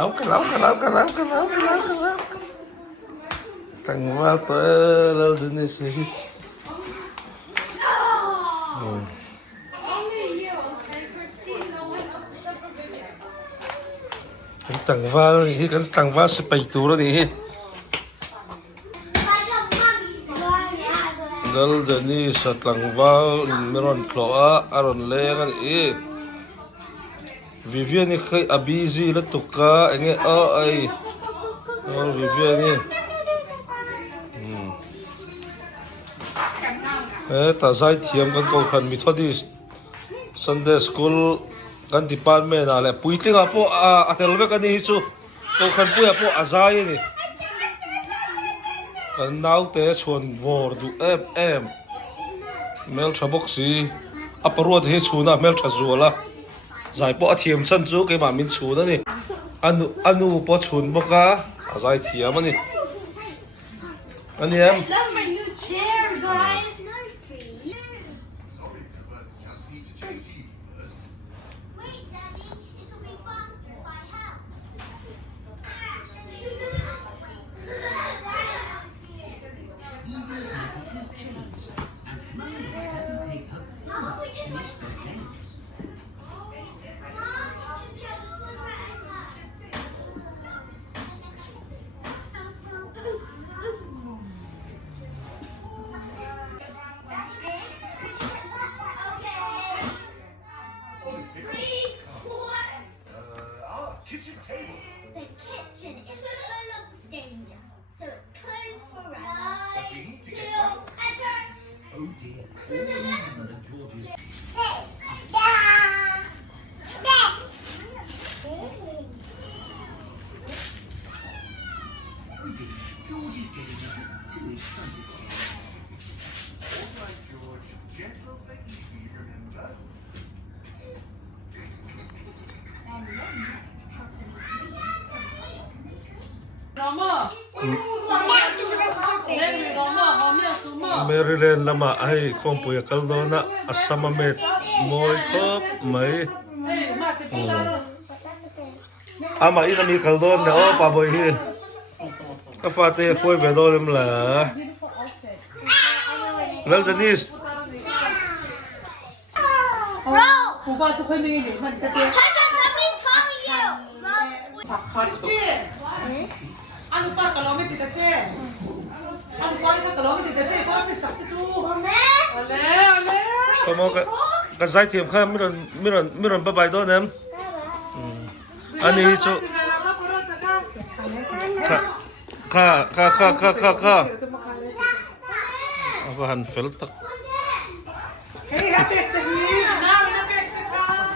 Kalau. Tanggal tu lalu jenis ni. Tanggal ni kan tanggal sepaitu ni. Dal jenis tanggal meron kloa aron lengan Vivian ni kay abizi la tuka enge ay. Vivian ni. Ta zaithiam kan ko khan Methodist Sunday school kan department ale puitling apo atelve kan ni chu ko khan pu apo azai ni kan nau te chon vor du em mel thaboxi aparuat he chuna mel thazuala zai po athiam chan chu ke ma min chuna ni anu po chun boka azai thiam ani aniam I love my new chair, guys. Wait, Daddy, this will be faster if I help. Kitchen table. The kitchen is full of danger, so it's closed for us. But we need to get Two, back. enter. Oh dear. All the Mother and George's. Oh dear. George is getting too excited. All right, George. Gentle baby, remember? Maryland lama ay kompuya kaldona asama met moy kop mai ama ina mi kaldon na o paboy hi kafate koy vedolem la lal janis Somebody's calling you. Ano pa kalau may tita che? Ano pa kalau may tita che? Para fi sakti chu. Ale. komo ka zaithiam kha miron babai do nem ani chu ka apa han feltak Hey, happy to hear. Now happy to come.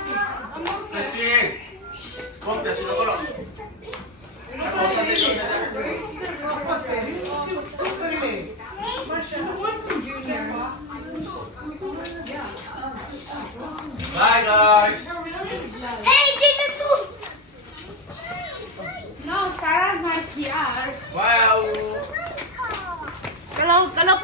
Bye, guys. Hey, take the school. No, Sarah's my PR. Wow. Kalau